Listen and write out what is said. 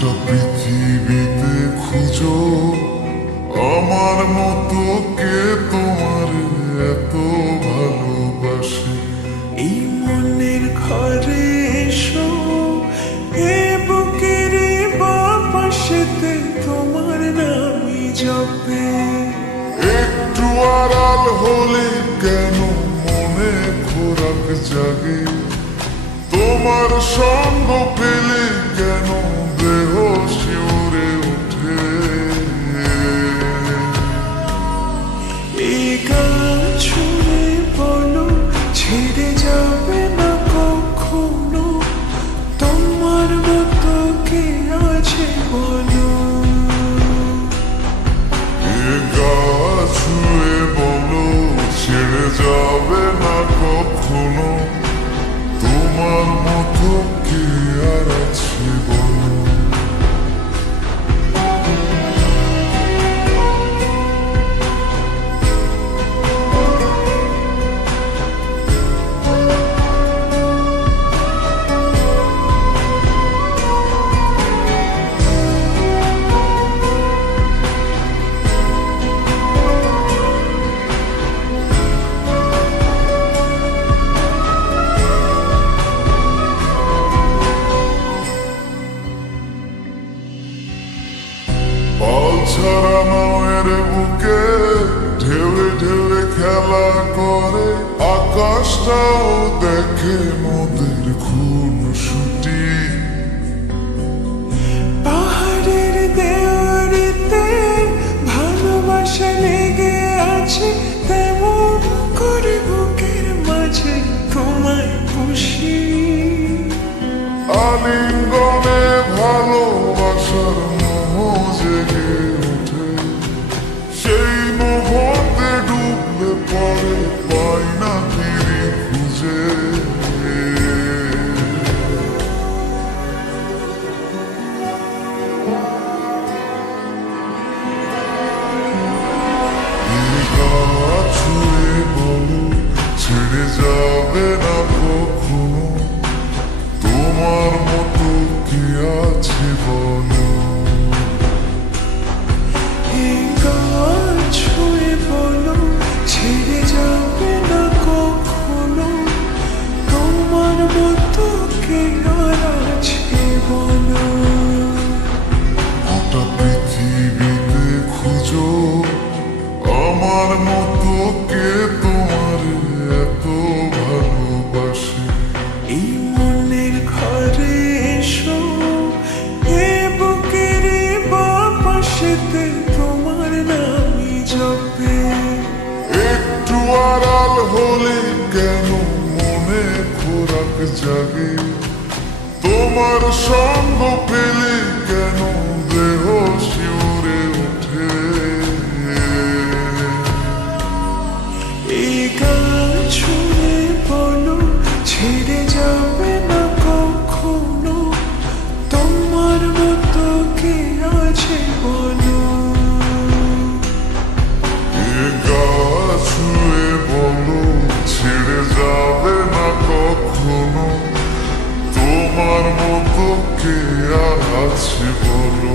গোটা পৃথিবীতে খুঁজো আমার মতো কে তোমার এত ভালোবাসে। এই মনের ঘরে এসো, এ বুকের বাপাশেতে তোমার নামই জপে। একটু আড়াল হলে কেন মনে খোরাক জাগে, তোমার সঙ্গ পেলে কেন দেহ শিউরে ওঠে। এই গান শুনে বলো ছেড়ে যাবে না কখনো, তোমার মতো কে আছে বলো। এ গা ছুঁয়ে বলো ছেড়ে যাবে না কখনো, তোমার মতো কে আর আছে বলো। পাল ছাড়া নামের বুকে ঢেউে ঢেউে খেলা করে, আকাশটাও দেখে মোদের খুনসুটি। পাহাড়ের দেওয়ারিতে ভালোবাসা লেগে আছে, তেমন করে বুকের মাঝে তোমায় খুশি। আলিঙ্গনে ভালোবাসার মোহ জেগে ওঠে, সেই মোহতে ডুবলে পরে পাই না ফিরে খুঁজে। ছুঁয়ে বলো ছেড়ে যাবে না কখনো, তোমার মতো কি আছে বলো। এই গান ছুঁয়ে বলো ছেড়ে যাবে না কখনো, তোমার মতো কে আর আছে বলো। গোটা পৃথিবীতে খুঁজো আমার মতো কে তোমার এত ভালোবাসে। এই মনের ঘরে এসো, এ বুকের বাপাশেতে তোমার নামই জপে। একটু আড়াল হলে কেন মনে খোরাক জাগে, তোমার সঙ্গ পেলে কেন দেহ শিউরে ওঠে। এই গান শুনে বলো ছেড়ে যাবে না কখনো, তোমার মতো কে আছে বলো। এ গা ছুঁয়ে বলো ছেড়ে যাবে না কখনো, তোমার মতো কে আর আছে বলো।